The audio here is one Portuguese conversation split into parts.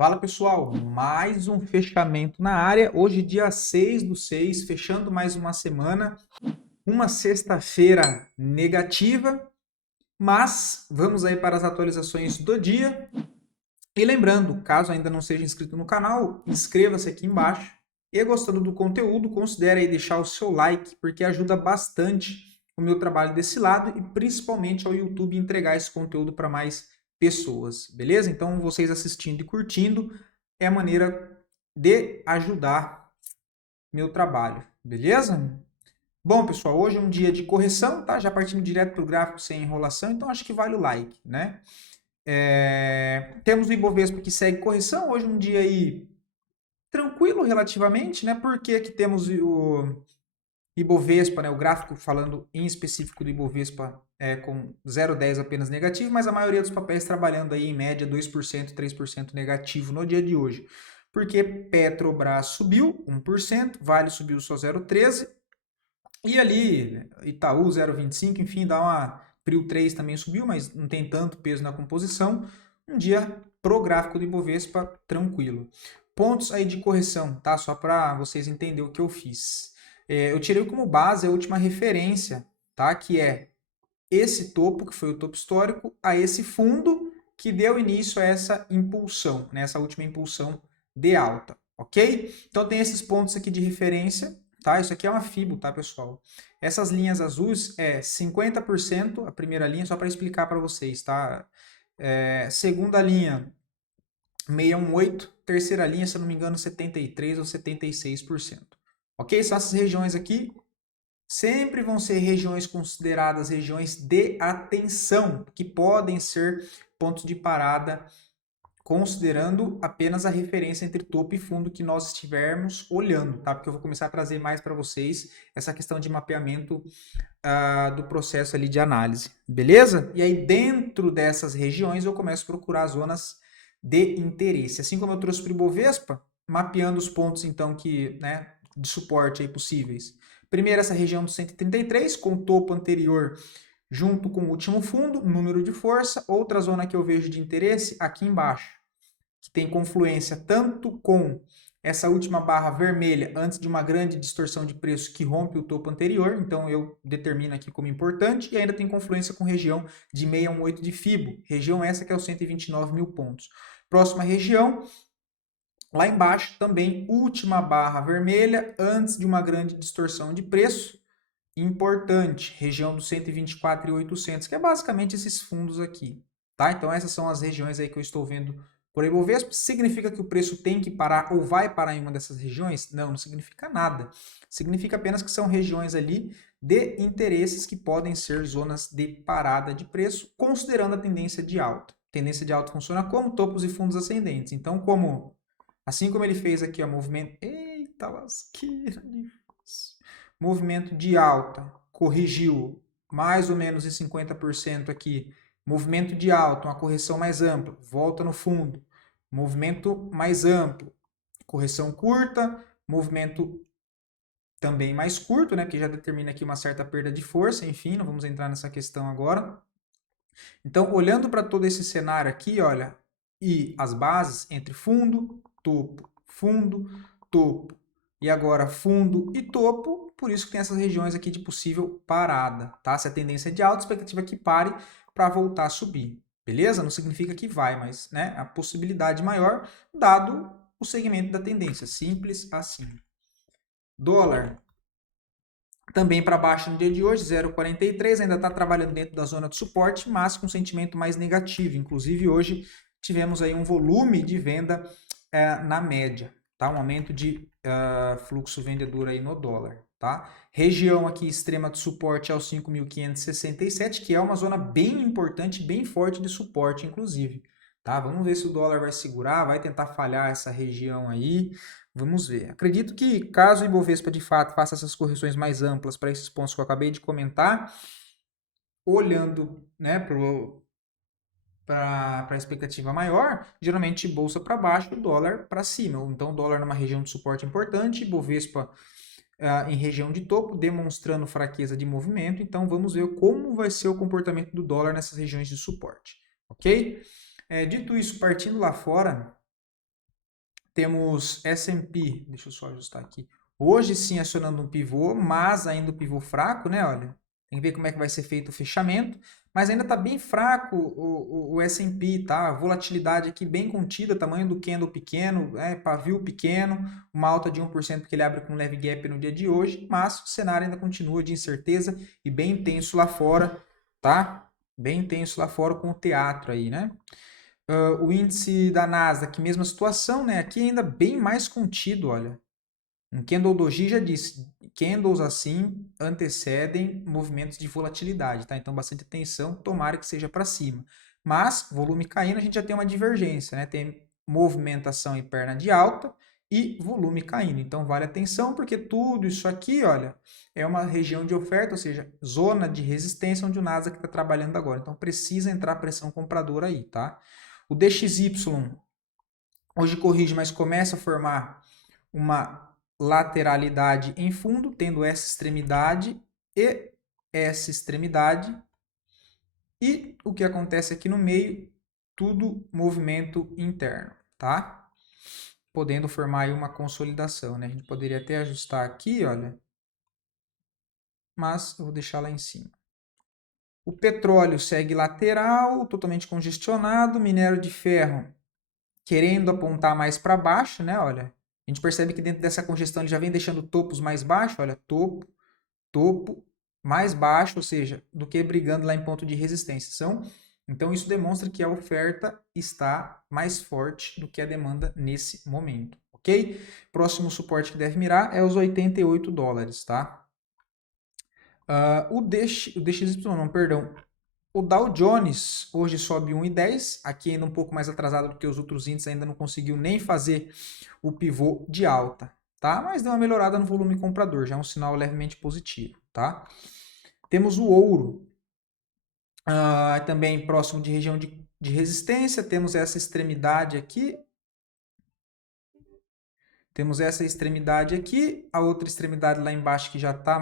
Fala pessoal, mais um fechamento na área. Hoje, dia 6/6, fechando mais uma semana. Uma sexta-feira negativa, mas vamos aí para as atualizações do dia. E lembrando, caso ainda não seja inscrito no canal, inscreva-se aqui embaixo. E gostando do conteúdo, considere aí deixar o seu like, porque ajuda bastante o meu trabalho desse lado e principalmente ao YouTube entregar esse conteúdo para mais pessoas, beleza? Então, vocês assistindo e curtindo é a maneira de ajudar meu trabalho, beleza? Bom, pessoal, hoje é um dia de correção, tá? Já partindo direto para o gráfico sem enrolação, então acho que vale o like, né? Temos o Ibovespa que segue correção, hoje um dia aí tranquilo relativamente, né? Porque aqui temos o Ibovespa, né? O gráfico falando em específico do Ibovespa com 0,10 apenas negativo, mas a maioria dos papéis trabalhando aí em média 2%, 3% negativo no dia de hoje. Porque Petrobras subiu 1%, Vale subiu só 0,13%, e ali Itaú 0,25%, enfim, dá uma... Prio 3 também subiu, mas não tem tanto peso na composição. Um dia pro gráfico do Ibovespa tranquilo. Pontos aí de correção, tá? Só para vocês entenderem o que eu fiz. Eu tirei como base a última referência, tá? Que é esse topo, que foi o topo histórico, a esse fundo que deu início a essa impulsão, né? Essa última impulsão de alta, ok? Então tem esses pontos aqui de referência, tá? Isso aqui é uma FIBO, tá, pessoal? Essas linhas azuis é 50%, a primeira linha, só para explicar para vocês, tá? Segunda linha, 618, terceira linha, se eu não me engano, 73% ou 76%. Ok? São essas regiões aqui. Sempre vão ser regiões consideradas regiões de atenção, que podem ser pontos de parada, considerando apenas a referência entre topo e fundo que nós estivermos olhando, tá? Porque eu vou começar a trazer mais para vocês essa questão de mapeamento do processo ali de análise, beleza? E aí dentro dessas regiões eu começo a procurar zonas de interesse. Assim como eu trouxe para o Ibovespa, mapeando os pontos então que, né, de suporte aí possíveis. Primeiro essa região do 133 com o topo anterior junto com o último fundo, número de força. Outra zona que eu vejo de interesse aqui embaixo, que tem confluência tanto com essa última barra vermelha antes de uma grande distorção de preço que rompe o topo anterior, então eu determino aqui como importante, e ainda tem confluência com região de 618 de FIBO, região essa que é os 129 mil pontos. Próxima região, lá embaixo também última barra vermelha antes de uma grande distorção de preço, importante, região dos 124.800, que é basicamente esses fundos aqui, tá? Então essas são as regiões aí que eu estou vendo por Ibovespa. Significa que o preço tem que parar ou vai parar em uma dessas regiões? Não, não significa nada. Significa apenas que são regiões ali de interesses que podem ser zonas de parada de preço, considerando a tendência de alta. Tendência de alta funciona como topos e fundos ascendentes. Então, assim como ele fez aqui, ó, movimento... Eita lasqueira, difícil. Movimento de alta, corrigiu mais ou menos em 50% aqui. Movimento de alta, uma correção mais ampla, volta no fundo. Movimento mais amplo, correção curta, movimento também mais curto, né, que já determina aqui uma certa perda de força, enfim, não vamos entrar nessa questão agora. Então, olhando para todo esse cenário aqui, olha, e as bases entre fundo, topo, e agora fundo e topo, por isso que tem essas regiões aqui de possível parada, tá? Se a tendência é de alta, a expectativa é que pare para voltar a subir, beleza? Não significa que vai, mas, né, a possibilidade maior, dado o segmento da tendência, simples assim. Dólar, também para baixo no dia de hoje, 0,43, ainda está trabalhando dentro da zona de suporte, mas com sentimento mais negativo. Inclusive hoje tivemos aí um volume de venda na média, tá? Um aumento de fluxo vendedor aí no dólar, tá? Região aqui extrema de suporte aos 5.567, que é uma zona bem importante, bem forte de suporte, inclusive. Tá? Vamos ver se o dólar vai segurar, vai tentar falhar essa região aí. Vamos ver. Acredito que caso o Ibovespa de fato faça essas correções mais amplas para esses pontos que eu acabei de comentar, olhando, né, para a expectativa maior, geralmente bolsa para baixo, dólar para cima. Então, dólar numa região de suporte importante, Ibovespa em região de topo, demonstrando fraqueza de movimento. Então, vamos ver como vai ser o comportamento do dólar nessas regiões de suporte. Ok? Dito isso, partindo lá fora, Temos S&P, deixa eu só ajustar aqui. Hoje sim acionando um pivô, mas ainda o pivô fraco, né? Olha, tem que ver como é que vai ser feito o fechamento. Mas ainda está bem fraco o S&P, tá? A volatilidade aqui bem contida, tamanho do candle pequeno, pavio pequeno, uma alta de 1% porque ele abre com um leve gap no dia de hoje, mas o cenário ainda continua de incerteza e bem intenso lá fora, tá? Bem intenso lá fora com o teatro aí, né? O índice da Nasdaq, mesma situação, né? Aqui ainda bem mais contido, olha. Um candle doji já disse, candles assim antecedem movimentos de volatilidade, tá? Então bastante atenção, tomara que seja para cima. Mas volume caindo, a gente já tem uma divergência, né? Tem movimentação em perna de alta e volume caindo. Então vale atenção porque tudo isso aqui, olha, é uma região de oferta, ou seja, zona de resistência onde o Nasdaq está trabalhando agora. Então precisa entrar pressão compradora aí, tá? O DXY hoje corrige, mas começa a formar uma lateralidade em fundo, tendo essa extremidade e essa extremidade. E o que acontece aqui no meio, tudo movimento interno, tá? Podendo formar aí uma consolidação, né? A gente poderia até ajustar aqui, olha, mas eu vou deixar lá em cima. O petróleo segue lateral, totalmente congestionado, minério de ferro querendo apontar mais para baixo, né? Olha, a gente percebe que dentro dessa congestão ele já vem deixando topos mais baixos, olha, topo, topo, mais baixo, ou seja, do que brigando lá em ponto de resistência. Então isso demonstra que a oferta está mais forte do que a demanda nesse momento, ok? Próximo suporte que deve mirar é os 88 dólares, tá? O DXY, não, perdão. O Dow Jones hoje sobe 1,10, aqui ainda um pouco mais atrasado do que os outros índices, ainda não conseguiu nem fazer o pivô de alta, tá? Mas deu uma melhorada no volume comprador, já é um sinal levemente positivo, tá? Temos o ouro, também próximo de região de resistência, temos essa extremidade aqui, a outra extremidade lá embaixo que já está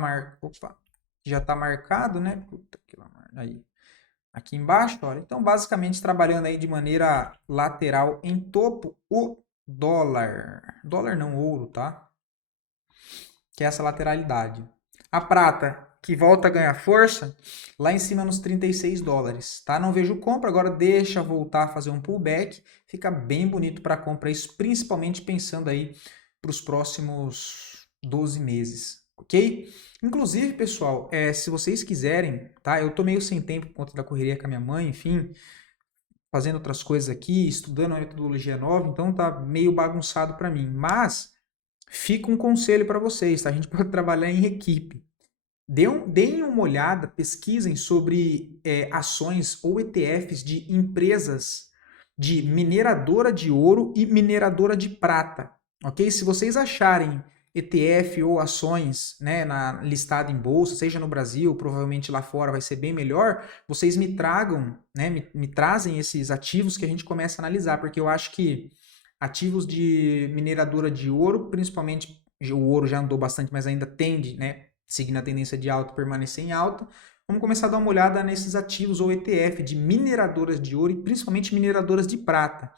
marcado, né? Puta que lá, aí. Aqui embaixo, olha. Então, basicamente, trabalhando aí de maneira lateral em topo, o dólar. Dólar não, ouro, tá? Que é essa lateralidade. A prata, que volta a ganhar força, lá em cima nos 36 dólares, tá? Não vejo compra, agora deixa voltar a fazer um pullback. Fica bem bonito para compra, isso principalmente pensando aí para os próximos 12 meses, ok? Inclusive, pessoal, se vocês quiserem, tá? Eu tô meio sem tempo por conta da correria com a minha mãe, enfim, fazendo outras coisas aqui, estudando uma metodologia nova, então tá meio bagunçado para mim. Mas fica um conselho para vocês, tá? A gente pode trabalhar em equipe. Deem uma olhada, pesquisem sobre ações ou ETFs de empresas de mineradora de ouro e mineradora de prata, ok? Se vocês acharem ETF ou ações, né, listada em bolsa, seja no Brasil, provavelmente lá fora vai ser bem melhor, vocês me tragam, né, me trazem esses ativos que a gente começa a analisar, porque eu acho que ativos de mineradora de ouro, principalmente o ouro já andou bastante, mas ainda tende, né, seguindo a tendência de alta, permanecer em alta. Vamos começar a dar uma olhada nesses ativos ou ETF de mineradoras de ouro e principalmente mineradoras de prata.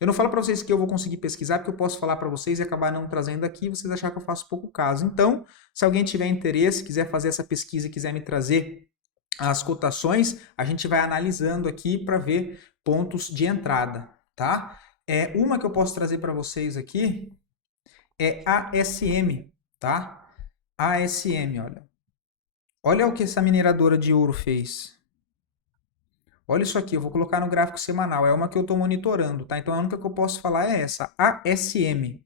Eu não falo para vocês que eu vou conseguir pesquisar, porque eu posso falar para vocês e acabar não trazendo aqui e vocês acharem que eu faço pouco caso. Então, se alguém tiver interesse, quiser fazer essa pesquisa e quiser me trazer as cotações, a gente vai analisando aqui para ver pontos de entrada, tá? Uma que eu posso trazer para vocês aqui é a ASM, tá? ASM, olha. Olha o que essa mineradora de ouro fez. Olha isso aqui, eu vou colocar no gráfico semanal. É uma que eu estou monitorando, tá? Então a única que eu posso falar é essa, ASM.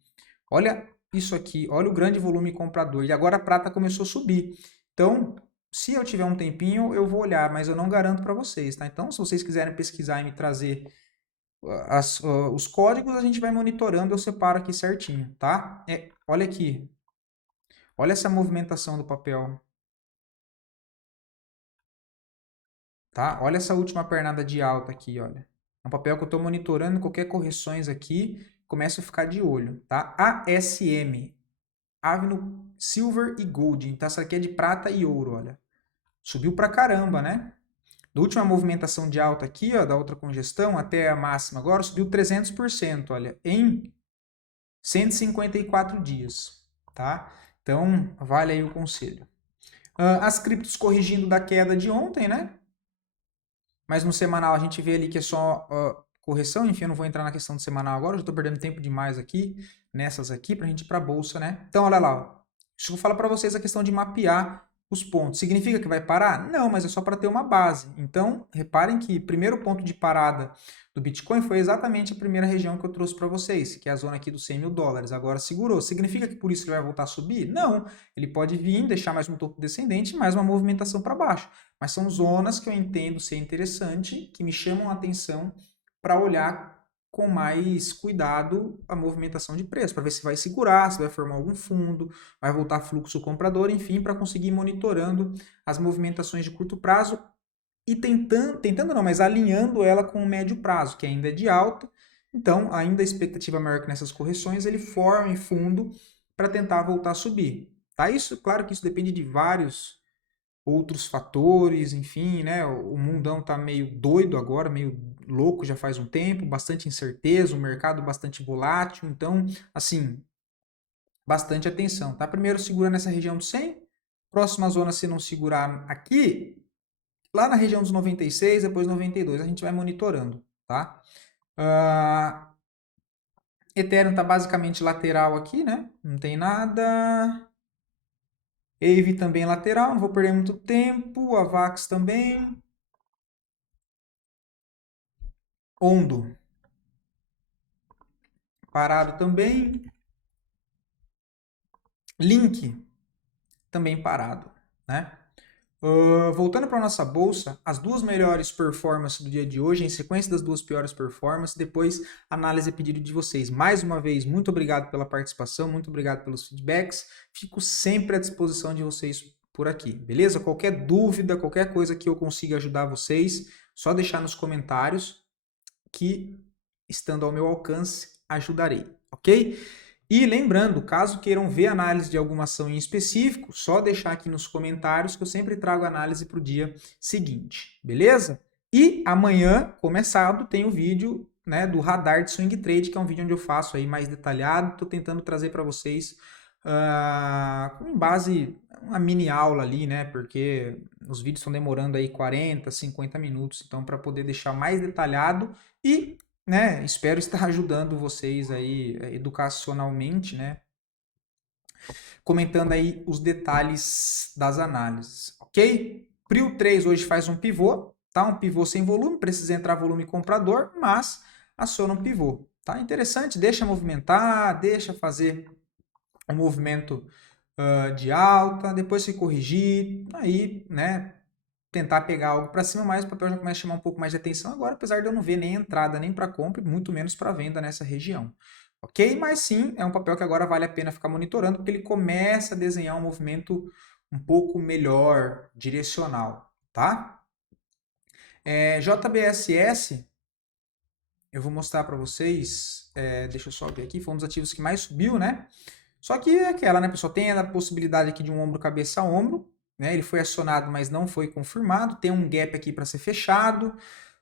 Olha isso aqui, olha o grande volume comprador. E agora a prata começou a subir. Então, se eu tiver um tempinho, eu vou olhar, mas eu não garanto para vocês, tá? Então, se vocês quiserem pesquisar e me trazer os códigos, a gente vai monitorando, eu separo aqui certinho, tá? Olha aqui. Olha essa movimentação do papel. Tá? Olha essa última pernada de alta aqui, olha. É um papel que eu estou monitorando, qualquer correções aqui, começo a ficar de olho, tá? ASM, Avenue Silver e Gold, então essa aqui é de prata e ouro, olha. Subiu pra caramba, né? Da última movimentação de alta aqui, ó, da outra congestão até a máxima agora, subiu 300%, olha, em 154 dias, tá? Então, vale aí o conselho. As criptos corrigindo da queda de ontem, né? Mas no semanal a gente vê ali que é só correção. Enfim, eu não vou entrar na questão do semanal agora, eu já estou perdendo tempo demais aqui, nessas aqui, para a gente ir para a bolsa, né? Então, olha lá, ó. Deixa eu falar para vocês a questão de mapear os pontos. Significa que vai parar? Não, mas é só para ter uma base. Então, reparem que o primeiro ponto de parada do Bitcoin foi exatamente a primeira região que eu trouxe para vocês, que é a zona aqui dos 100 mil dólares. Agora segurou. Significa que por isso ele vai voltar a subir? Não. Ele pode vir, deixar mais um topo descendente e mais uma movimentação para baixo. Mas são zonas que eu entendo ser interessante, que me chamam a atenção para olhar com mais cuidado a movimentação de preço, para ver se vai segurar, se vai formar algum fundo, vai voltar fluxo comprador, enfim, para conseguir ir monitorando as movimentações de curto prazo e tentando não, mas alinhando ela com o médio prazo, que ainda é de alta. Então, ainda a expectativa maior que nessas correções, ele forme fundo para tentar voltar a subir. Tá? Isso, claro que isso depende de vários outros fatores, enfim, né? O mundão tá meio doido agora, meio louco já faz um tempo, bastante incerteza, o mercado bastante volátil, então, assim, bastante atenção, tá? Primeiro segura nessa região do 100, próxima zona se não segurar aqui, lá na região dos 96, depois 92, a gente vai monitorando, tá? Ethereum tá basicamente lateral aqui, né? Não tem nada. Aave também lateral, não vou perder muito tempo. Avax também. Ondo parado também. Link também parado, né? Voltando para a nossa bolsa, as duas melhores performances do dia de hoje, em sequência das duas piores performances, depois análise a pedido de vocês. Mais uma vez, muito obrigado pela participação, muito obrigado pelos feedbacks. Fico sempre à disposição de vocês por aqui, beleza? Qualquer dúvida, qualquer coisa que eu consiga ajudar vocês, só deixar nos comentários que, estando ao meu alcance, ajudarei, ok? E lembrando, caso queiram ver análise de alguma ação em específico, só deixar aqui nos comentários que eu sempre trago análise para o dia seguinte, beleza? E amanhã, começado, tem o vídeo, né, do radar de swing trade, que é um vídeo onde eu faço aí mais detalhado, estou tentando trazer para vocês com base, uma mini aula ali, né, porque os vídeos estão demorando aí 40, 50 minutos, então para poder deixar mais detalhado e, né, espero estar ajudando vocês aí educacionalmente, né, comentando aí os detalhes das análises, ok? Prio 3 hoje faz um pivô, tá? Um pivô sem volume, precisa entrar volume comprador, mas aciona um pivô, tá? Interessante, deixa movimentar, deixa fazer um movimento de alta, depois se corrigir, aí, né, tentar pegar algo para cima, mas o papel já começa a chamar um pouco mais de atenção agora, apesar de eu não ver nem entrada nem para compra, muito menos para venda nessa região. Ok? Mas sim, é um papel que agora vale a pena ficar monitorando, porque ele começa a desenhar um movimento um pouco melhor, direcional, tá? JBSS, eu vou mostrar para vocês, deixa eu só ver aqui, foi um dos ativos que mais subiu, né? Só que é aquela, né, pessoal? Tem a possibilidade aqui de um ombro cabeça a ombro, né? Ele foi acionado, mas não foi confirmado. Tem um gap aqui para ser fechado.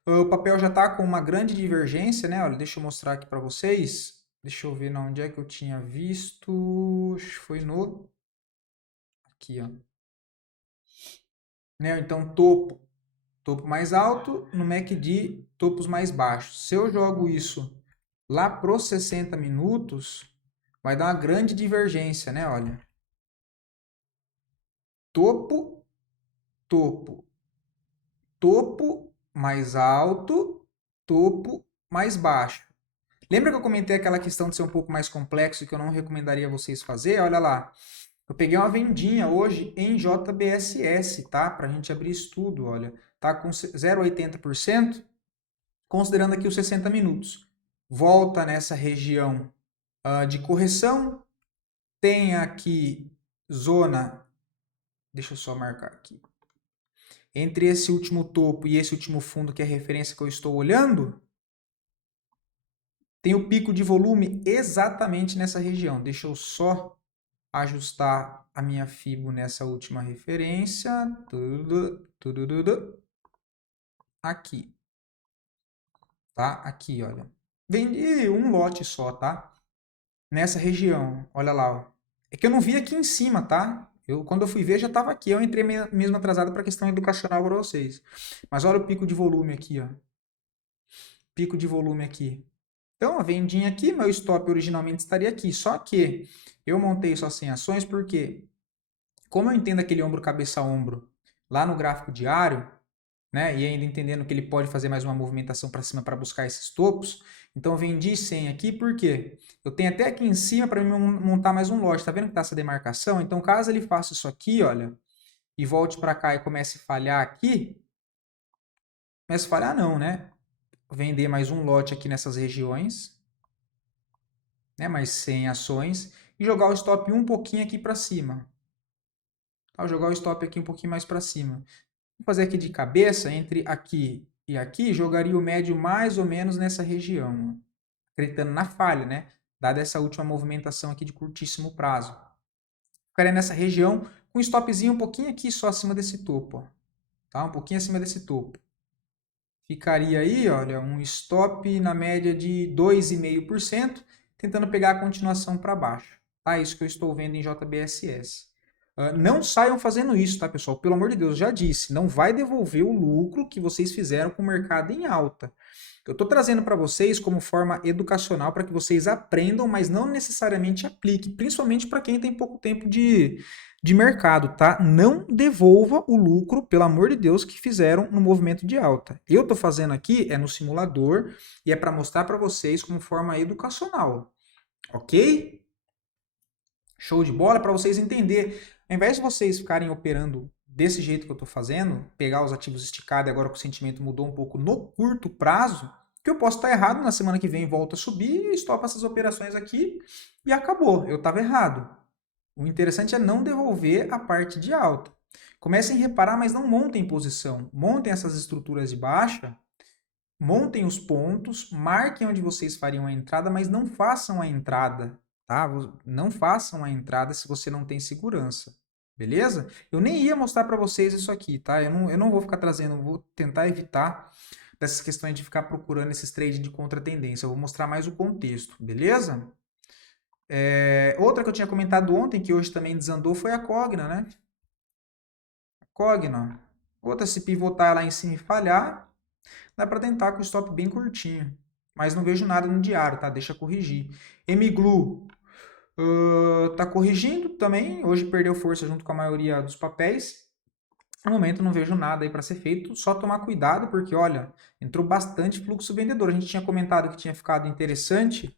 O papel já está com uma grande divergência, né? Olha, deixa eu mostrar aqui para vocês. Deixa eu ver onde é que eu tinha visto. Acho que foi no... Aqui, ó. Né? Então, topo mais alto, no MACD, topos mais baixos. Se eu jogo isso lá para os 60 minutos, vai dar uma grande divergência, né? Olha. Topo, topo, topo mais alto, topo mais baixo. Lembra que eu comentei aquela questão de ser um pouco mais complexo e que eu não recomendaria vocês fazer? Olha lá, eu peguei uma vendinha hoje em JBSS, tá? Para a gente abrir estudo, olha. Tá com 0,80%, considerando aqui os 60 minutos. Volta nessa região de correção. Tem aqui zona, deixa eu só marcar aqui. Entre esse último topo e esse último fundo, que é a referência que eu estou olhando, tem o pico de volume exatamente nessa região. Deixa eu só ajustar a minha FIBO nessa última referência. Aqui. Tá? Aqui, olha. Vendi um lote só, tá? nessa região. Olha lá, ó. É que eu não vi aqui em cima, tá? Quando eu fui ver, já estava aqui. Eu entrei mesmo atrasado para a questão educacional para vocês. Mas olha o pico de volume aqui, ó. Pico de volume aqui. Então, a vendinha aqui, meu stop originalmente estaria aqui. Só que eu montei só 100 ações porque, como eu entendo aquele ombro cabeça ombro lá no gráfico diário, né? E ainda entendendo que ele pode fazer mais uma movimentação para cima para buscar esses topos. Então eu vendi 100 aqui, por quê? Eu tenho até aqui em cima para montar mais um lote. Tá vendo que tá essa demarcação? Então caso ele faça isso aqui, olha, e volte para cá e comece a falhar aqui, comece a falhar não, né? Vender mais um lote aqui nessas regiões, né? Mais 100 ações e jogar o stop um pouquinho aqui para cima. Tá? Jogar o stop aqui um pouquinho mais para cima. Vou fazer aqui de cabeça, entre aqui e aqui, jogaria o médio mais ou menos nessa região, acreditando na falha, né? Dada essa última movimentação aqui de curtíssimo prazo. Ficaria nessa região com um stopzinho um pouquinho aqui só acima desse topo, ó. Tá? Um pouquinho acima desse topo. Ficaria aí, olha, um stop na média de 2,5%, tentando pegar a continuação para baixo. Tá? Isso que eu estou vendo em JBSS. Não saiam fazendo isso, tá, pessoal? Pelo amor de Deus, já disse, não vai devolver o lucro que vocês fizeram com o mercado em alta. Eu estou trazendo para vocês como forma educacional para que vocês aprendam, mas não necessariamente apliquem, principalmente para quem tem pouco tempo de mercado, tá? Não devolva o lucro, pelo amor de Deus, que fizeram no movimento de alta. Eu estou fazendo aqui é no simulador e é para mostrar para vocês como forma educacional, ok? Show de bola para vocês entenderem. Ao invés de vocês ficarem operando desse jeito que eu estou fazendo, pegar os ativos esticados e agora que o sentimento mudou um pouco no curto prazo, que eu posso estar errado, na semana que vem volta a subir e estopa essas operações aqui e acabou. Eu estava errado. O interessante é não devolver a parte de alta. Comecem a reparar, mas não montem posição. Montem essas estruturas de baixa, montem os pontos, marquem onde vocês fariam a entrada, mas não façam a entrada, tá? Não façam a entrada se você não tem segurança, beleza? Eu nem ia mostrar para vocês isso aqui, tá? Eu não vou ficar trazendo, vou tentar evitar dessas questões de ficar procurando esses trades de contratendência. Eu vou mostrar mais o contexto, beleza? Outra que eu tinha comentado ontem, que hoje também desandou, foi a Cogna, né? Cogna. Outra, se pivotar lá em cima e falhar, dá para tentar com o stop bem curtinho. Mas não vejo nada no diário, tá? Deixa corrigir. Mglu tá corrigindo também. Hoje perdeu força junto com a maioria dos papéis. No momento não vejo nada aí para ser feito. Só tomar cuidado porque, olha, entrou bastante fluxo vendedor. A gente tinha comentado que tinha ficado interessante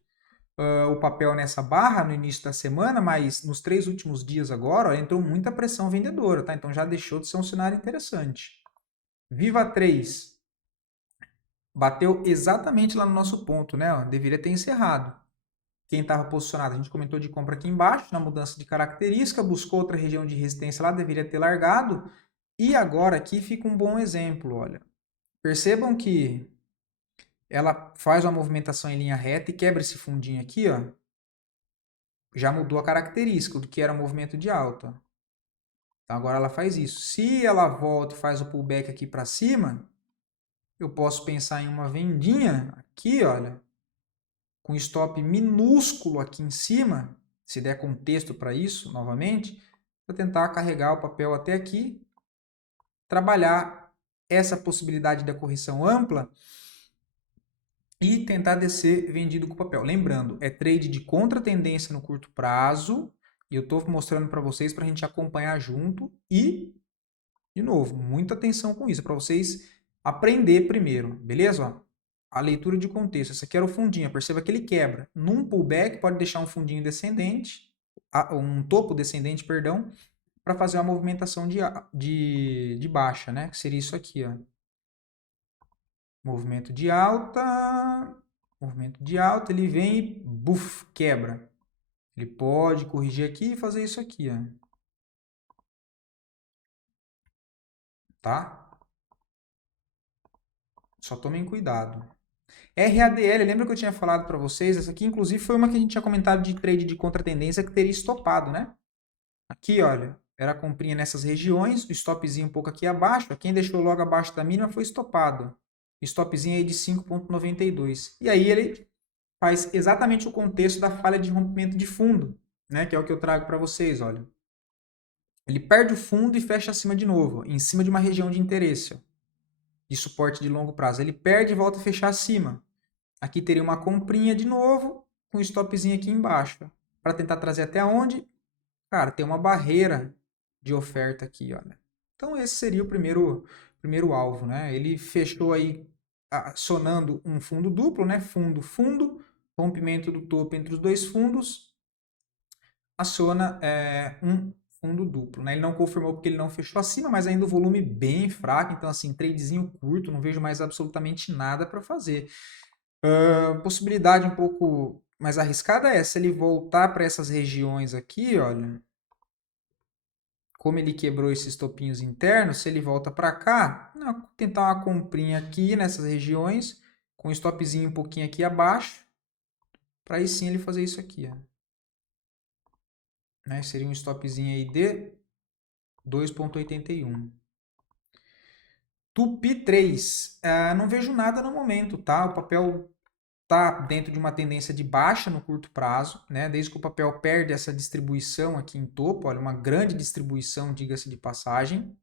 o papel nessa barra no início da semana, mas nos 3 últimos dias agora, ó, entrou muita pressão vendedora, tá? Então já deixou de ser um cenário interessante. Viva 3 bateu exatamente lá no nosso ponto, né? Ó, deveria ter encerrado. Quem estava posicionado, a gente comentou de compra aqui embaixo, na mudança de característica, buscou outra região de resistência lá, deveria ter largado. E agora aqui fica um bom exemplo, olha. Percebam que ela faz uma movimentação em linha reta e quebra esse fundinho aqui, ó. Já mudou a característica do que era movimento de alta. Então agora ela faz isso. Se ela volta e faz o pullback aqui para cima, eu posso pensar em uma vendinha aqui, olha, com stop minúsculo aqui em cima, se der contexto para isso, novamente, vou tentar carregar o papel até aqui, trabalhar essa possibilidade da correção ampla e tentar descer vendido com o papel. Lembrando, é trade de contratendência no curto prazo, e eu estou mostrando para vocês para a gente acompanhar junto e, de novo, muita atenção com isso, para vocês aprender primeiro, beleza? Ó, a leitura de contexto. Esse aqui era o fundinho, perceba que ele quebra. Num pullback pode deixar um fundinho descendente, um topo descendente, perdão, para fazer uma movimentação de baixa, né? Que seria isso aqui, ó. Movimento de alta, ele vem e buf, quebra. Ele pode corrigir aqui e fazer isso aqui, ó. Tá? Só tomem cuidado. RADL, lembra que eu tinha falado para vocês? Essa aqui, inclusive, foi uma que a gente tinha comentado de trade de contratendência que teria estopado, né? Aqui, olha, era a comprinha nessas regiões, o stopzinho um pouco aqui abaixo. Quem deixou logo abaixo da mínima foi estopado. Stopzinho aí de 5,92. E aí ele faz exatamente o contexto da falha de rompimento de fundo, né? Que é o que eu trago para vocês, olha. Ele perde o fundo e fecha acima de novo, em cima de uma região de interesse, ó, de suporte de longo prazo. Ele perde e volta a fechar acima. Aqui teria uma comprinha de novo, com um stopzinho aqui embaixo. Para tentar trazer até onde? Cara, tem uma barreira de oferta aqui, olha. Então esse seria o primeiro alvo, né? Ele fechou aí acionando um fundo duplo, né? Fundo, fundo, rompimento do topo entre os dois fundos, aciona um fundo duplo, né? Ele não confirmou porque ele não fechou acima, mas ainda o volume bem fraco, então assim, tradezinho curto, não vejo mais absolutamente nada para fazer. Possibilidade um pouco mais arriscada é se ele voltar para essas regiões aqui, olha, como ele quebrou esses topinhos internos, se ele volta para cá, tentar uma comprinha aqui nessas regiões, com stopzinho um pouquinho aqui abaixo, para aí sim ele fazer isso aqui, ó. Né? Seria um stopzinho aí de 2,81. Tupi 3, não vejo nada no momento, tá? O papel está dentro de uma tendência de baixa no curto prazo, né? Desde que o papel perde essa distribuição aqui em topo, olha, uma grande distribuição, diga-se de passagem,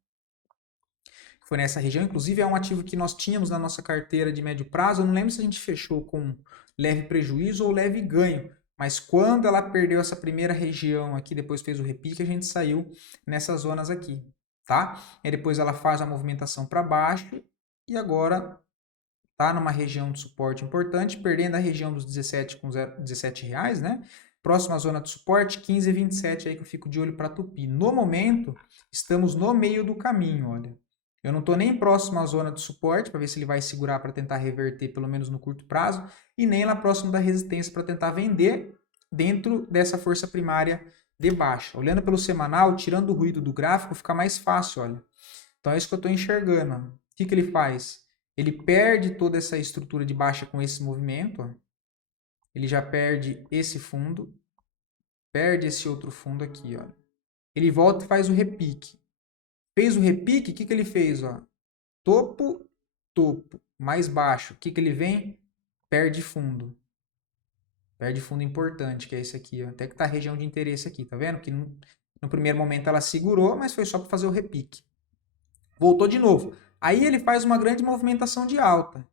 foi nessa região. Inclusive é um ativo que nós tínhamos na nossa carteira de médio prazo. Eu não lembro se a gente fechou com leve prejuízo ou leve ganho, mas quando ela perdeu essa primeira região aqui, depois fez o repique, a gente saiu nessas zonas aqui, tá? E depois ela faz a movimentação para baixo e agora tá numa região de suporte importante, perdendo a região dos 17 com 17 reais, né? Próxima zona de suporte, 15,27 aí que eu fico de olho para Tupi. No momento, estamos no meio do caminho, olha. Eu não estou nem próximo à zona de suporte, para ver se ele vai segurar para tentar reverter, pelo menos no curto prazo, e nem lá próximo da resistência para tentar vender dentro dessa força primária de baixa. Olhando pelo semanal, tirando o ruído do gráfico, fica mais fácil, olha. Então é isso que eu estou enxergando. Ó. O que ele faz? Ele perde toda essa estrutura de baixa com esse movimento. Ó. Ele já perde esse fundo, perde esse outro fundo aqui. Ó. Ele volta e faz o repique. Fez o repique, o que ele fez? Ó? Topo, topo, mais baixo. O que ele vem? Perde fundo. Perde fundo importante, que é esse aqui. Ó. Até que está a região de interesse aqui, tá vendo? Que no primeiro momento ela segurou, mas foi só para fazer o repique. Voltou de novo. Aí ele faz uma grande movimentação de alta.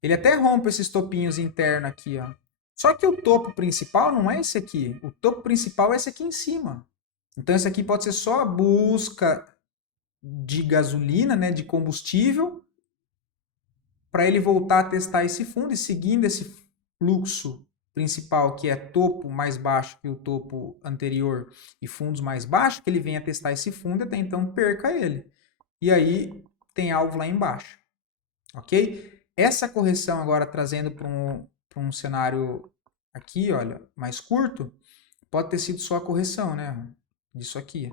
Ele até rompe esses topinhos internos aqui, ó. Só que o topo principal não é esse aqui. O topo principal é esse aqui em cima. Então esse aqui pode ser só a busca de gasolina, né, de combustível, para ele voltar a testar esse fundo e seguindo esse fluxo principal, que é topo mais baixo que o topo anterior e fundos mais baixos, que ele venha testar esse fundo e até então perca ele. E aí tem alvo lá embaixo. Ok? Essa correção agora trazendo para um cenário aqui, olha, mais curto, pode ter sido só a correção, né? Disso aqui.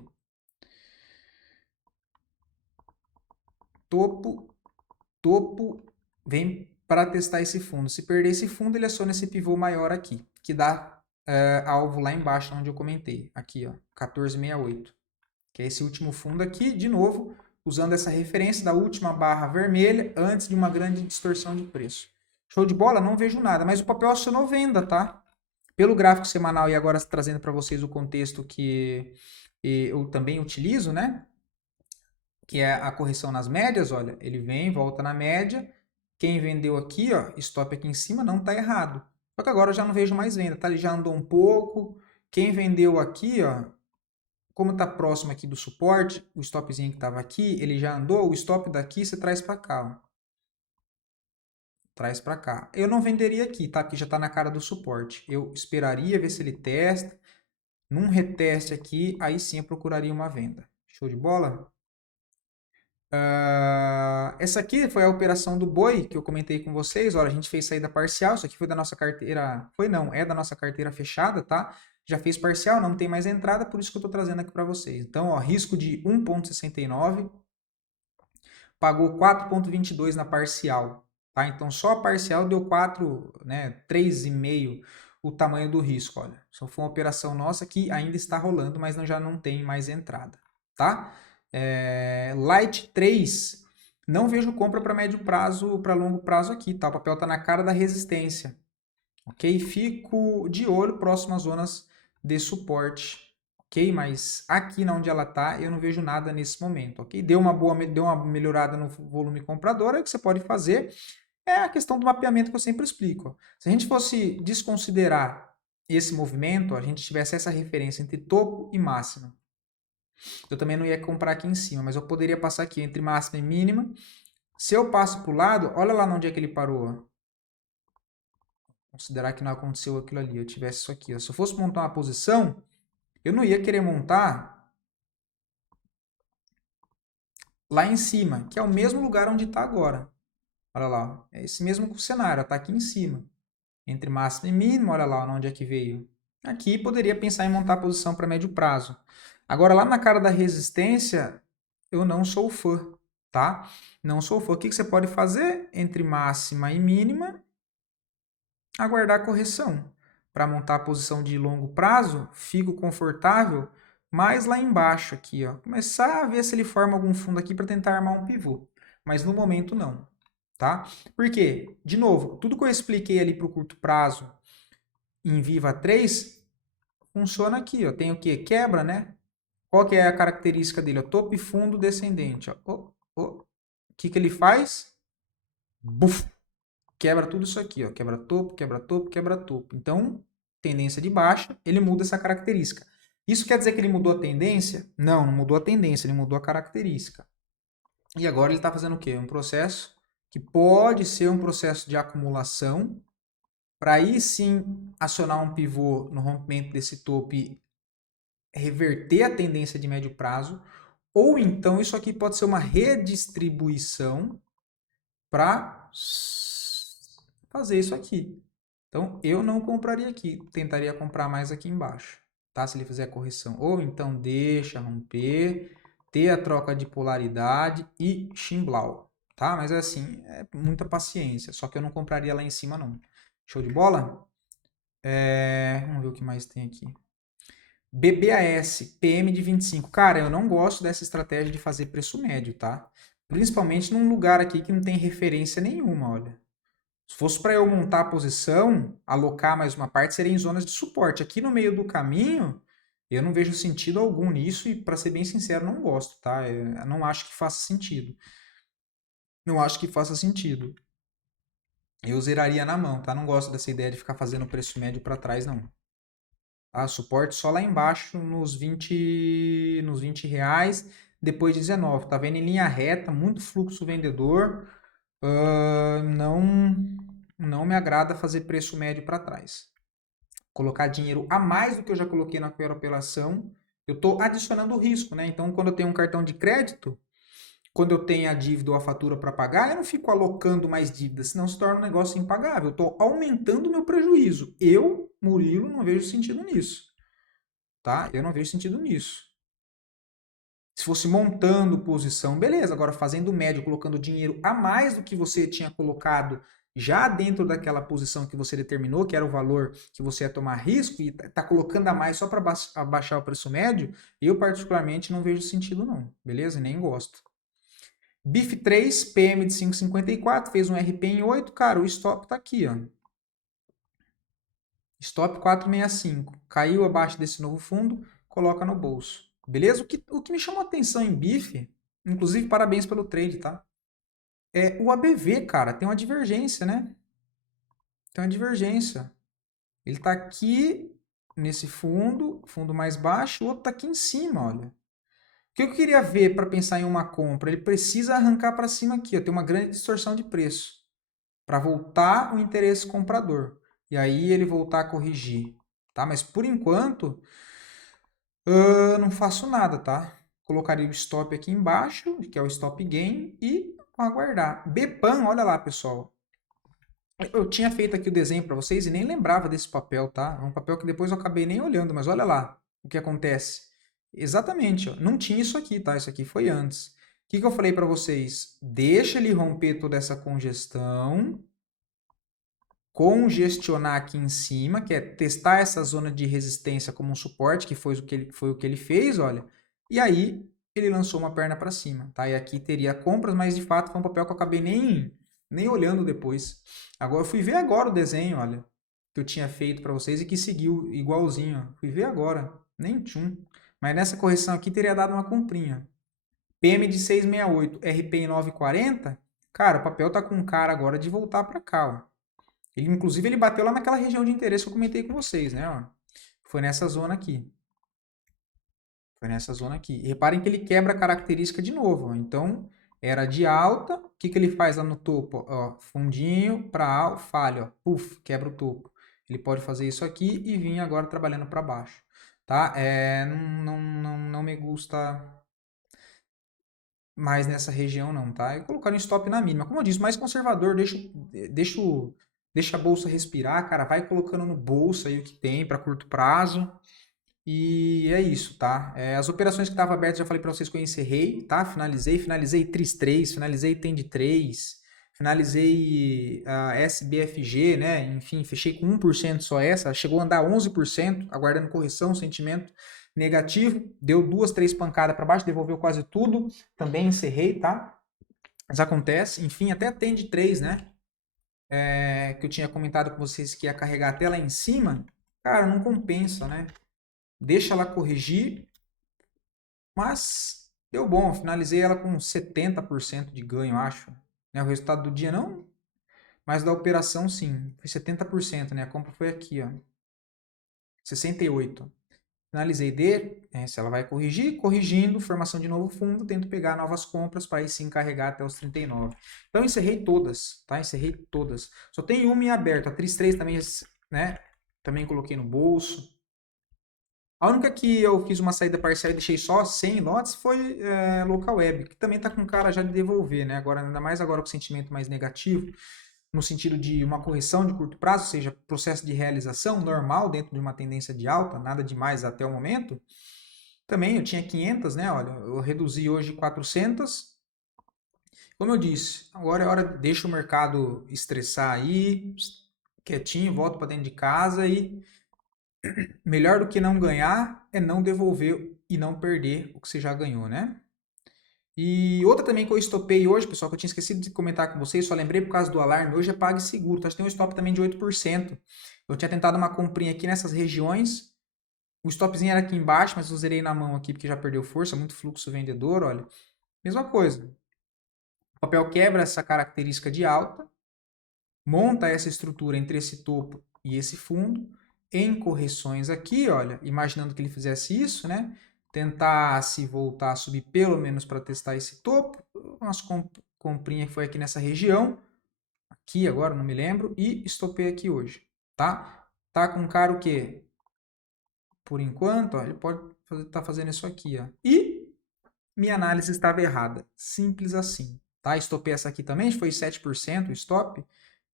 Topo, topo, vem para testar esse fundo. Se perder esse fundo, ele aciona esse pivô maior aqui, que dá alvo lá embaixo, onde eu comentei. Aqui, ó, 1468. Que é esse último fundo aqui, de novo, usando essa referência da última barra vermelha antes de uma grande distorção de preço. Show de bola? Não vejo nada, mas o papel acionou venda, tá? Pelo gráfico semanal e agora trazendo para vocês o contexto que eu também utilizo, né? Que é a correção nas médias, olha, ele vem, volta na média. Quem vendeu aqui, ó, stop aqui em cima, não tá errado. Só que agora eu já não vejo mais venda, tá? Ele já andou um pouco. Quem vendeu aqui, ó, como está próximo aqui do suporte, o stopzinho que estava aqui, ele já andou, o stop daqui você traz para cá. Ó. Traz para cá. Eu não venderia aqui, tá? Porque já está na cara do suporte. Eu esperaria ver se ele testa. Num reteste aqui, aí sim eu procuraria uma venda. Show de bola? Essa aqui foi a operação do boi que eu comentei com vocês. Olha, a gente fez saída parcial. Isso aqui foi da nossa carteira. Foi não, é da nossa carteira fechada, tá? Já fez parcial, não tem mais entrada, por isso que eu estou trazendo aqui para vocês. Então, ó, risco de 1,69, pagou 4,22 na parcial, tá? Então, só a parcial deu 4, né, 3,5 o tamanho do risco, olha. Só foi uma operação nossa que ainda está rolando, mas já não tem mais entrada, tá? Light 3, não vejo compra para médio prazo, para longo prazo aqui, tá? O papel está na cara da resistência. ok? Fico de olho próximo às zonas de suporte, ok? Mas aqui onde ela está, eu não vejo nada nesse momento, ok? Deu uma melhorada no volume comprador, aí o que você pode fazer é a questão do mapeamento que eu sempre explico. Se a gente fosse desconsiderar esse movimento, a gente tivesse essa referência entre topo e máxima, eu também não ia comprar aqui em cima, mas eu poderia passar aqui entre máxima e mínima. Se eu passo para o lado, olha lá onde é que ele parou. Considerar que não aconteceu aquilo ali, eu tivesse isso aqui. Se eu fosse montar uma posição, eu não ia querer montar lá em cima, que é o mesmo lugar onde está agora. Olha lá, é esse mesmo cenário, está aqui em cima. Entre máximo e mínimo, olha lá onde é que veio. Aqui poderia pensar em montar a posição para médio prazo. Agora, lá na cara da resistência, eu não sou fã, tá? Não sou fã. O que você pode fazer entre máxima e mínima? Aguardar a correção. Para montar a posição de longo prazo, fico confortável mais lá embaixo aqui, ó. Começar a ver se ele forma algum fundo aqui para tentar armar um pivô. Mas no momento não, tá? Por quê? De novo, tudo que eu expliquei ali para o curto prazo em Viva 3 funciona aqui, ó. Tem o quê? Quebra, né? Qual que é a característica dele? Topo e fundo descendente, ó. O que ele faz? Buf! Quebra tudo isso aqui, ó. Quebra topo, quebra topo, quebra topo. Então, tendência de baixa, ele muda essa característica. Isso quer dizer que ele mudou a tendência? Não, não mudou a tendência, ele mudou a característica. E agora ele está fazendo o quê? Um processo que pode ser um processo de acumulação, para aí sim acionar um pivô no rompimento desse topo e reverter a tendência de médio prazo, ou então isso aqui pode ser uma redistribuição para fazer isso aqui. Então, eu não compraria aqui, tentaria comprar mais aqui embaixo, tá? Se ele fizer a correção. Ou então deixa romper, ter a troca de polaridade e chimblau, tá? Mas é assim, é muita paciência, só que eu não compraria lá em cima não. Show de bola? Vamos ver o que mais tem aqui. BBAS, PM de 25. Cara, eu não gosto dessa estratégia de fazer preço médio, tá? Principalmente num lugar aqui que não tem referência nenhuma, olha. Se fosse para eu montar a posição, alocar mais uma parte, seria em zonas de suporte. Aqui no meio do caminho, eu não vejo sentido algum nisso e, para ser bem sincero, não gosto, tá? Eu não acho que faça sentido. Não acho que faça sentido. Eu zeraria na mão, tá? Não gosto dessa ideia de ficar fazendo preço médio para trás, não. Tá? Suporte só lá embaixo nos 20 reais, depois de 19. Tá vendo em linha reta, muito fluxo vendedor. Não me agrada fazer preço médio para trás. Colocar dinheiro a mais do que eu já coloquei na primeira operação, eu estou adicionando risco, né? Então, quando eu tenho um cartão de crédito, quando eu tenho a dívida ou a fatura para pagar, eu não fico alocando mais dívida, senão se torna um negócio impagável. Eu estou aumentando o meu prejuízo. Eu, Murilo, não vejo sentido nisso. Tá? Eu não vejo sentido nisso. Se fosse montando posição, beleza. Agora, fazendo médio, colocando dinheiro a mais do que você tinha colocado já dentro daquela posição que você determinou, que era o valor que você ia tomar risco, e tá colocando a mais só para baixar o preço médio, eu particularmente não vejo sentido não, beleza? Nem gosto. BIF 3, PM de 5,54, fez um RP em 8, cara, o stop tá aqui, ó. Stop 4,65. Caiu abaixo desse novo fundo, coloca no bolso. Beleza? O que me chamou a atenção em BIF, inclusive parabéns pelo trade, tá? É o ABV, cara, tem uma divergência, né? Tem uma divergência. Ele tá aqui nesse fundo, fundo mais baixo, o outro tá aqui em cima, olha. O que eu queria ver para pensar em uma compra? Ele precisa arrancar para cima aqui, ó, tem uma grande distorção de preço para voltar o interesse comprador. E aí ele voltar a corrigir, tá? Mas por enquanto, não faço nada, tá? Colocaria o stop aqui embaixo, que é o stop gain, e aguardar. BPAN, olha lá, pessoal. Eu tinha feito aqui o desenho para vocês e nem lembrava desse papel, tá? É um papel que depois eu acabei nem olhando, mas olha lá o que acontece. Exatamente, ó. Não tinha isso aqui, tá? Isso aqui foi antes. O que eu falei para vocês? Deixa ele romper toda essa congestão, congestionar aqui em cima, que é testar essa zona de resistência como um suporte, que foi o que ele fez, olha. E aí ele lançou uma perna para cima, tá? E aqui teria compras, mas de fato foi um papel que eu acabei nem olhando depois. Agora eu fui ver agora o desenho, olha. que eu tinha feito para vocês e que seguiu igualzinho. Fui ver agora, nem tchum. Mas nessa correção aqui teria dado uma comprinha. PM de 668, RP em 940. Cara, o papel tá com cara agora de voltar para cá, ó. Inclusive, ele bateu lá naquela região de interesse que eu comentei com vocês, né? Ó. Foi nessa zona aqui. Foi nessa zona aqui. E reparem que ele quebra a característica de novo, ó. Então, era de alta. O que, que ele faz lá no topo? Ó, fundinho para alto, falha, ó. Puf, quebra o topo. Ele pode fazer isso aqui e vir agora trabalhando para baixo. Tá? Não me gusta mais nessa região não, tá? Eu colocar um stop na mínima. Como eu disse, mais conservador, deixa a bolsa respirar, cara, vai colocando no bolso aí o que tem para curto prazo. E é isso, tá? As operações que estavam abertas, já falei para vocês que eu encerrei, tá? Finalizei TRIS 3, finalizei TEND 3, finalizei a SBFG, né? Enfim, fechei com 1% só essa, chegou a andar 11%, aguardando correção, sentimento negativo, deu 2, 3 pancadas para baixo, devolveu quase tudo, também encerrei, tá? Mas acontece, enfim, até TEND 3, né? Que eu tinha comentado com vocês que ia carregar até lá em cima, cara, não compensa, né? Deixa ela corrigir, mas deu bom, finalizei ela com 70% de ganho, acho. Né? O resultado do dia não, mas da operação sim, foi 70%, né? A compra foi aqui, ó, 68%. Finalizei se ela vai corrigir, corrigindo, formação de novo fundo, tento pegar novas compras para aí sim carregar até os 39. Então encerrei todas, tá? Encerrei todas. Só tem uma em aberto, a TRIS 3 também, né? Também coloquei no bolso. A única que eu fiz uma saída parcial e deixei só 100 lotes foi Local Web, que também está com cara já de devolver, né? Agora, ainda mais agora com sentimento mais negativo, no sentido de uma correção de curto prazo, ou seja, processo de realização normal dentro de uma tendência de alta, nada demais até o momento. Também eu tinha 500, né? Olha, eu reduzi hoje 400. Como eu disse, agora é hora, deixa o mercado estressar aí, quietinho, volto para dentro de casa e melhor do que não ganhar é não devolver e não perder o que você já ganhou, né? E outra também que eu estopei hoje, pessoal, que eu tinha esquecido de comentar com vocês, só lembrei por causa do alarme, hoje é PagSeguro, tá? Tem um stop também de 8%. Eu tinha tentado uma comprinha aqui nessas regiões, o stopzinho era aqui embaixo, mas eu zerei na mão aqui porque já perdeu força, muito fluxo vendedor, olha. Mesma coisa. O papel quebra essa característica de alta, monta essa estrutura entre esse topo e esse fundo, em correções aqui, olha, imaginando que ele fizesse isso, né? Tentasse voltar a subir pelo menos para testar esse topo. Nossa comprinha que foi aqui nessa região, aqui agora, não me lembro, e estopei aqui hoje, tá? Tá com cara o quê? Por enquanto, ó, ele pode estar fazendo isso aqui, ó. E minha análise estava errada, simples assim, tá? Estopei essa aqui também, foi 7% o stop,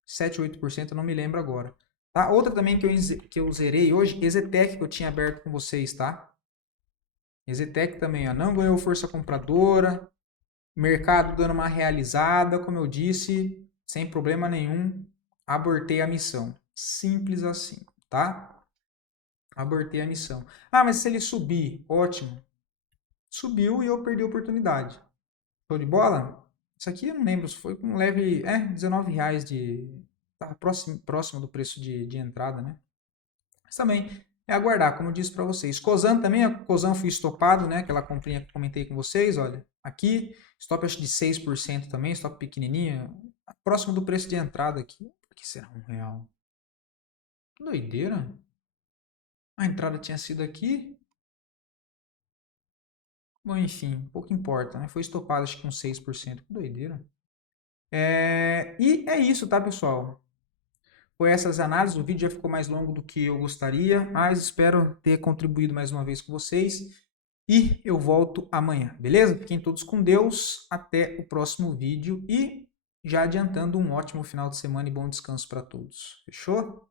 7, 8%, eu não me lembro agora. Tá? Outra também que eu zerei hoje, Exetec, que eu tinha aberto com vocês, tá? Exetec também, ó, não ganhou força compradora, mercado dando uma realizada, como eu disse, sem problema nenhum, abortei a missão. Simples assim, tá? Abortei a missão. Ah, mas se ele subir, ótimo. Subiu e eu perdi a oportunidade. Show de bola? Isso aqui eu não lembro se foi com um leve, R$19 de... Tá próximo do preço de entrada, né? Mas também é aguardar, como eu disse para vocês. Cosan também, a Cosan fui estopado, né? Aquela comprinha que eu comentei com vocês, olha. Aqui, stop acho de 6% também, stop pequenininho. Próximo do preço de entrada aqui. Por que será R$1? Que doideira. A entrada tinha sido aqui. Bom, enfim, pouco importa, né? Foi estopado acho que com 6%. Que doideira. E é isso, tá, pessoal? Foi essas análises. O vídeo já ficou mais longo do que eu gostaria, mas espero ter contribuído mais uma vez com vocês. E eu volto amanhã, beleza? Fiquem todos com Deus. Até o próximo vídeo e já adiantando um ótimo final de semana e bom descanso para todos. Fechou?